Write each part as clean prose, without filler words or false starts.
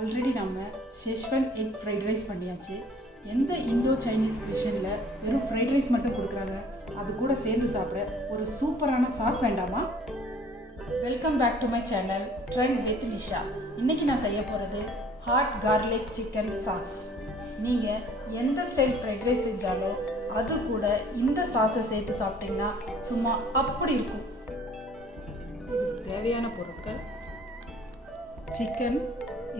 Already நம்ம schezwan egg fried rice பண்ணியாச்சு. எந்த இண்டோ சைனீஸ் கிச்சனில் வெறும் ஃப்ரைட் ரைஸ் மட்டும் கொடுக்குறாங்க, அது கூட சேர்ந்து சாப்பிட ஒரு சூப்பரான சாஸ் வேண்டாமா? Welcome back to my channel trend with Nisha. இன்றைக்கி நான் செய்ய போகிறது ஹாட் கார்லிக் சிக்கன் சாஸ். நீங்கள் எந்த ஸ்டைல் ஃப்ரைட் ரைஸ் செஞ்சாலும் அது கூட இந்த சாஸை சேர்த்து சாப்பிட்டிங்கன்னா சும்மா அப்படி இருக்கும். இதுக்கு தேவையான பொருட்கள்: சிக்கன்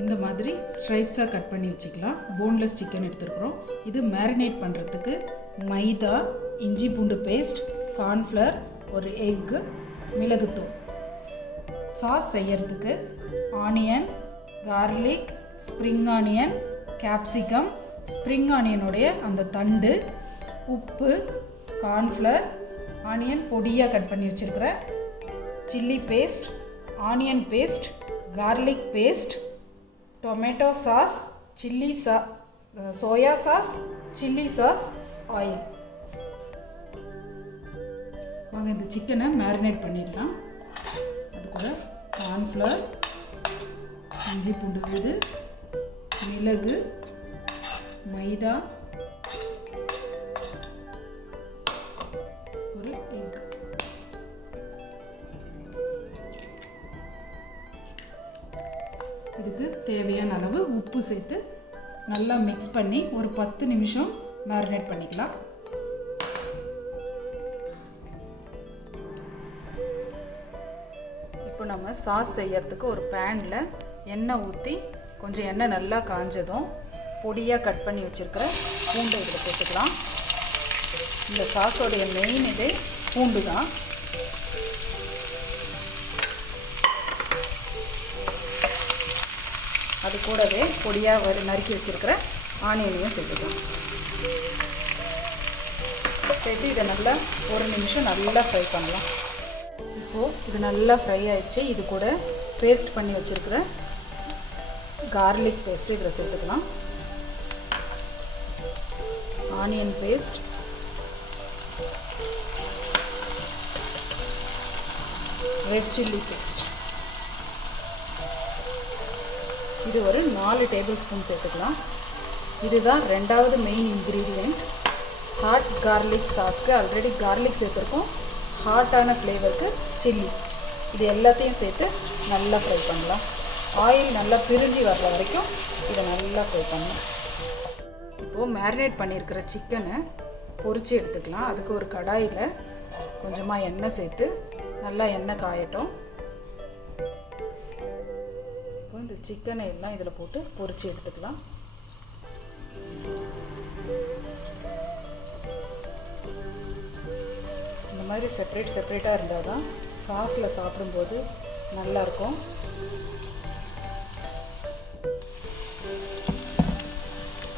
இந்த மாதிரி ஸ்ட்ரைப்ஸாக கட் பண்ணி வச்சுக்கலாம். போன்லெஸ் சிக்கன் எடுத்துருக்குறோம். இது மேரினேட் பண்ணுறதுக்கு மைதா, இஞ்சி பூண்டு பேஸ்ட், கார்ன்ஃப்ளவர், ஒரு எக்கு, மிளகுத்தூள். சாஸ் செய்யறதுக்கு onion, garlic, spring onion, capsicum, spring ஆனியனுடைய அந்த தண்டு, உப்பு, கார்ன்ஃப்ளவர், ஆனியன் பொடியாக கட் பண்ணி வச்சுருக்கிறேன், chilli paste, onion paste, garlic paste, tomato sauce, soya sauce, chilli sauce, oil. வாங்க இந்த சிக்கனை மேரினேட் பண்ணிடலாம். அது கூட கார்ன்ஃப்ளவர், இஞ்சி பூண்டு விழுது, மிளகு, மைதா, ஒரு எக். இதுக்கு தேவையான அளவு உப்பு சேர்த்து நல்லா மிக்ஸ் பண்ணி ஒரு 10 நிமிஷம் மேரினேட் பண்ணிக்கலாம். இப்போ நம்ம சாஸ் செய்யறதுக்கு ஒரு பேனில் எண்ணெய் ஊற்றி கொஞ்சம் எண்ணெய் நல்லா காஞ்சதும் பொடியாக கட் பண்ணி வச்சுருக்கிற பூண்டை இதில் போட்டுக்கலாம். இந்த சாஸோடைய மெயின் இது பூண்டு தான். அது கூடவே பொடியாக நறுக்கி வச்சுருக்கிற ஆனியனையும் சேர்த்துக்கலாம். சேர்த்து இதை நல்லா ஒரு நிமிஷம் நல்லா ஃப்ரை பண்ணலாம். இப்போது இது நல்லா ஃப்ரை ஆகிடுச்சு. இது கூட பேஸ்ட் பண்ணி வச்சுருக்கிற கார்லிக் பேஸ்ட்டு இதில் சேர்த்துக்கலாம். Onion paste, red chilli paste, இது ஒரு 4 டேபிள் ஸ்பூன் சேர்த்துக்கலாம். இதுதான் ரெண்டாவது மெயின் இன்க்ரீடியண்ட். ஹாட் கார்லிக் சாஸ்க்கு ஆல்ரெடி கார்லிக் சேர்த்துருக்கோம். ஹாட்டான ஃப்ளேவருக்கு சில்லி. இது எல்லாத்தையும் சேர்த்து நல்லா ஃப்ரை பண்ணலாம். ஆயில் நல்லா பிரிஞ்சு வர்ற வரைக்கும் இதை நல்லா ஃப்ரை பண்ணலாம். இப்போது மேரினேட் பண்ணியிருக்கிற சிக்கனை பொரித்து எடுத்துக்கலாம். அதுக்கு ஒரு கடாயில் கொஞ்சமாக எண்ணெய் சேர்த்து நல்லா எண்ணெய் காயட்டும். இந்த சிக்கனை எல்லாம் இதில் போட்டு பொரித்து எடுத்துக்கலாம். இந்த மாதிரி செப்பரேட்டாக இருந்தால் தான் சாஸில் சாப்பிடும்போது நல்லாயிருக்கும்.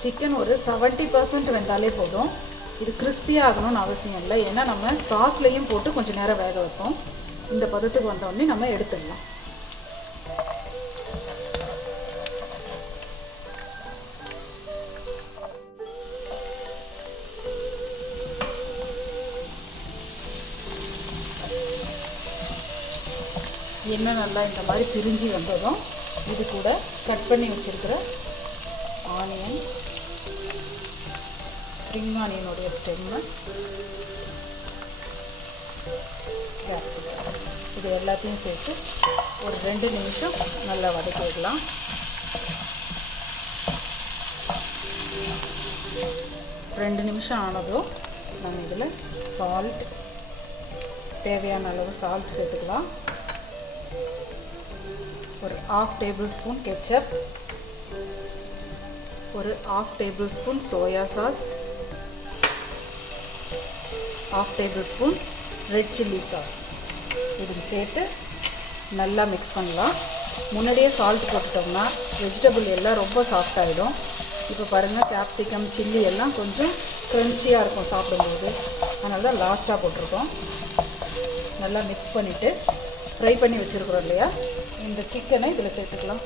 சிக்கன் ஒரு 70% வெந்தாலே போதும். இது கிறிஸ்பியாக ஆகணும்னு அவசியம் இல்லை. ஏன்னா நம்ம சாஸ்லேயும் போட்டு கொஞ்சம் நேரம் வேக வைப்போம். இந்த பதத்துக்கு வந்தோடனே நம்ம எடுத்துடலாம். எண்ணெய் நல்லா இந்த மாதிரி பிரிஞ்சு வந்ததும் இது கூட கட் பண்ணி வச்சுருக்கிற ஆனியன், ஸ்ப்ரிங் ஆனியனுடைய ஸ்டெம்மு, கேப்சிகம், இது எல்லாத்தையும் சேர்த்து ஒரு 2 நிமிஷம் நல்லா வதக்கி விடலாம். ரெண்டு நிமிஷம் ஆனதும் நம்ம இதில் சால்ட், தேவையான அளவு சால்ட் சேர்த்துக்கலாம். ஒரு 1/2 டேபிள் ஸ்பூன் கெச்சப், ஒரு 1/2 table spoon soya sauce, 1/2 table spoon red chilli sauce. இதுக்கு சேர்த்து நல்லா மிக்ஸ் பண்ணலாம். முன்னாடியே சால்ட் போட்டுட்டோம்னா வெஜிடபிள் எல்லாம் ரொம்ப சாஃப்ட் ஆகிடும். இப்போ பாருங்கள், கேப்சிகம், சில்லி எல்லாம் கொஞ்சம் க்ரன்ச்சியாக இருக்கும் சாப்பிடும்போது. அதனால தான் லாஸ்ட்டாக போட்டிருக்கோம். நல்லா மிக்ஸ் பண்ணிவிட்டு ஃப்ரை பண்ணி வச்சுருக்குறோம் இல்லையா, இந்த சிக்கனை இதில் சேர்த்துக்கலாம்.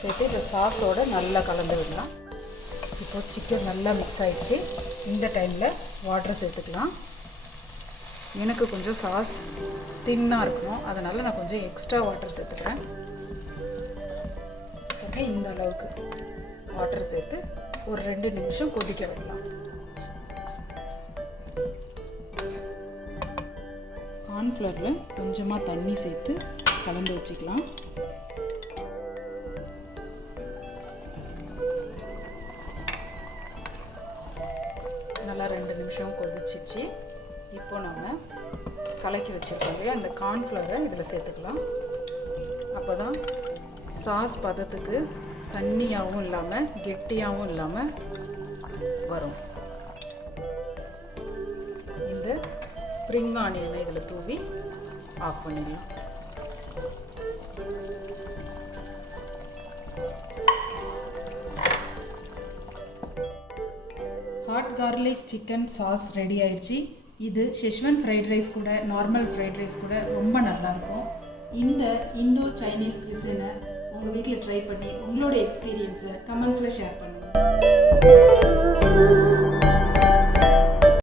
சேர்த்து இந்த சாஸோடு நல்லா கலந்து விடலாம். இப்போது சிக்கன் நல்லா மிக்ஸ் ஆகிடுச்சு. இந்த டைமில் வாட்டர் சேர்த்துக்கலாம். எனக்கு கொஞ்சம் சாஸ் தின்னாக இருக்கணும், அதனால் நான் கொஞ்சம் எக்ஸ்ட்ரா வாட்டர் சேர்த்துக்கிறேன். ஓகே, இந்த அளவுக்கு வாட்டர் சேர்த்து ஒரு 2 நிமிஷம் கொதிக்க விடலாம். கார்ன்ஃப்ளவரில் கொஞ்சமாக தண்ணி சேர்த்து கலந்து வச்சுக்கலாம். நல்லா 2 நிமிஷம் கொதிச்சிச்சு. இப்போ நம்ம கலக்கி வச்சுருக்கோம் இல்லையா, அந்த கார்ன்ஃப்ளவரை இதில் சேர்த்துக்கலாம். அப்போ தான் சாஸ் பதத்துக்கு தண்ணியாகவும் இல்லாமல் கெட்டியாகவும் இல்லாமல் வரும். இந்த ஸ்ப்ரிங் ஆனியனை இதில் தூவி ஆஃப் பண்ணிடலாம். Hot garlic chicken sauce ready ஆயிடுச்சு. இது ஷெஸ்வன் ஃப்ரைட் ரைஸ் கூட நார்மல் ஃப்ரைட் ரைஸ் கூட ரொம்ப நல்லாயிருக்கும். இந்த இந்தோ சைனீஸ் குசினை உங்கள் வீட்டில் ட்ரை பண்ணி உங்களோட எக்ஸ்பீரியன்ஸை கமெண்ட்ஸில் ஷேர் பண்ணுங்கள்.